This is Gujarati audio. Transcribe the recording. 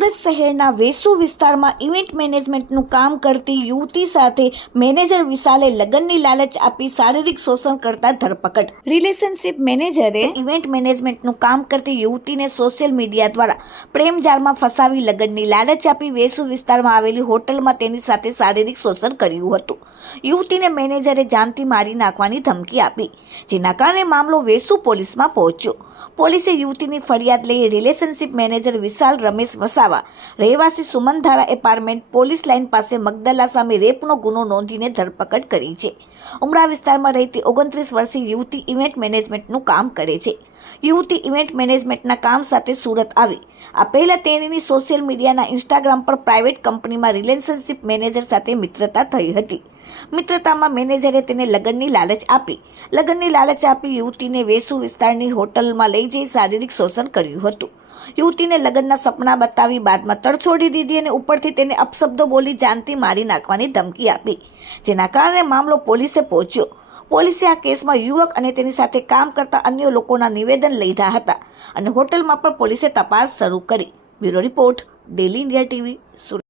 સુરત શહેરના વેસુ વિસ્તારમાં ઇવેન્ટ મેનેજમેન્ટનું કામ કરતી યુવતી સાથે મેનેજર વિશાલે લગ્નની લાલચ આપી શારીરિક શોષણ કરતા ધરપકડ। રિલેશનશિપ મેનેજરે ઇવેન્ટ મેનેજમેન્ટનું કામ કરતી યુવતીને સોશિયલ મીડિયા દ્વારા પ્રેમજાળમાં ફસાવી લગ્નની લાલચ આપી વેસુ વિસ્તારમાં આવેલી હોટલમાં તેની સાથે શારીરિક શોષણ કર્યું હતું। યુવતીને મેનેજરે જાનથી મારી નાખવાની ધમકી આપી, જેના કારણે મામલો વેસુ પોલીસમાં પહોંચ્યો। પોલીસે યુવતીની ફરિયાદ લઈ રિલેશનશિપ મેનેજર વિશાલ રમેશ વસાવા રહેવાસી સુમનધારા એપાર્ટમેન્ટ પોલીસ લાઇન પાસે મગદલા સામે રેપનો ગુનો નોંધીને ધરપકડ કરી છે। ઉમરા વિસ્તારમાં રહેતી 29 વર્ષીય યુવતી ઇવેન્ટ મેનેજમેન્ટનું કામ કરે છે। યુવતી ઇવેન્ટ મેનેજમેન્ટના કામ સાથે સુરત આવી આ પહેલા તેણીની સોશિયલ મીડિયાના ઇન્સ્ટાગ્રામ પર પ્રાઇવેટ કંપનીમાં રિલેશનશિપ મેનેજર સાથે મિત્રતા થઈ હતી। મિત્રતામાં મેનેજરે તેને લગ્નની લાલચ આપી યુવતીને વેસુ વિસ્તારની હોટલમાં લઈ જઈ શારીરિક શોષણ કર્યું હતું। યુવતીને લગ્નના સપના બતાવી બાદમાં તડછોડી દીધી અને ઉપરથી તેને અપશબ્દો બોલી જાનથી મારી નાખવાની ધમકી આપી, જેના કારણે મામલો પોલીસે પહોંચ્યો। પોલીસે આ કેસમાં યુવક અને તેની સાથે કામ કરતા અન્ય લોકોના નિવેદન લીધા હતા અને હોટલમાં પણ પોલીસે તપાસ શરૂ કરી। Bureau report, daily India TV, Surat.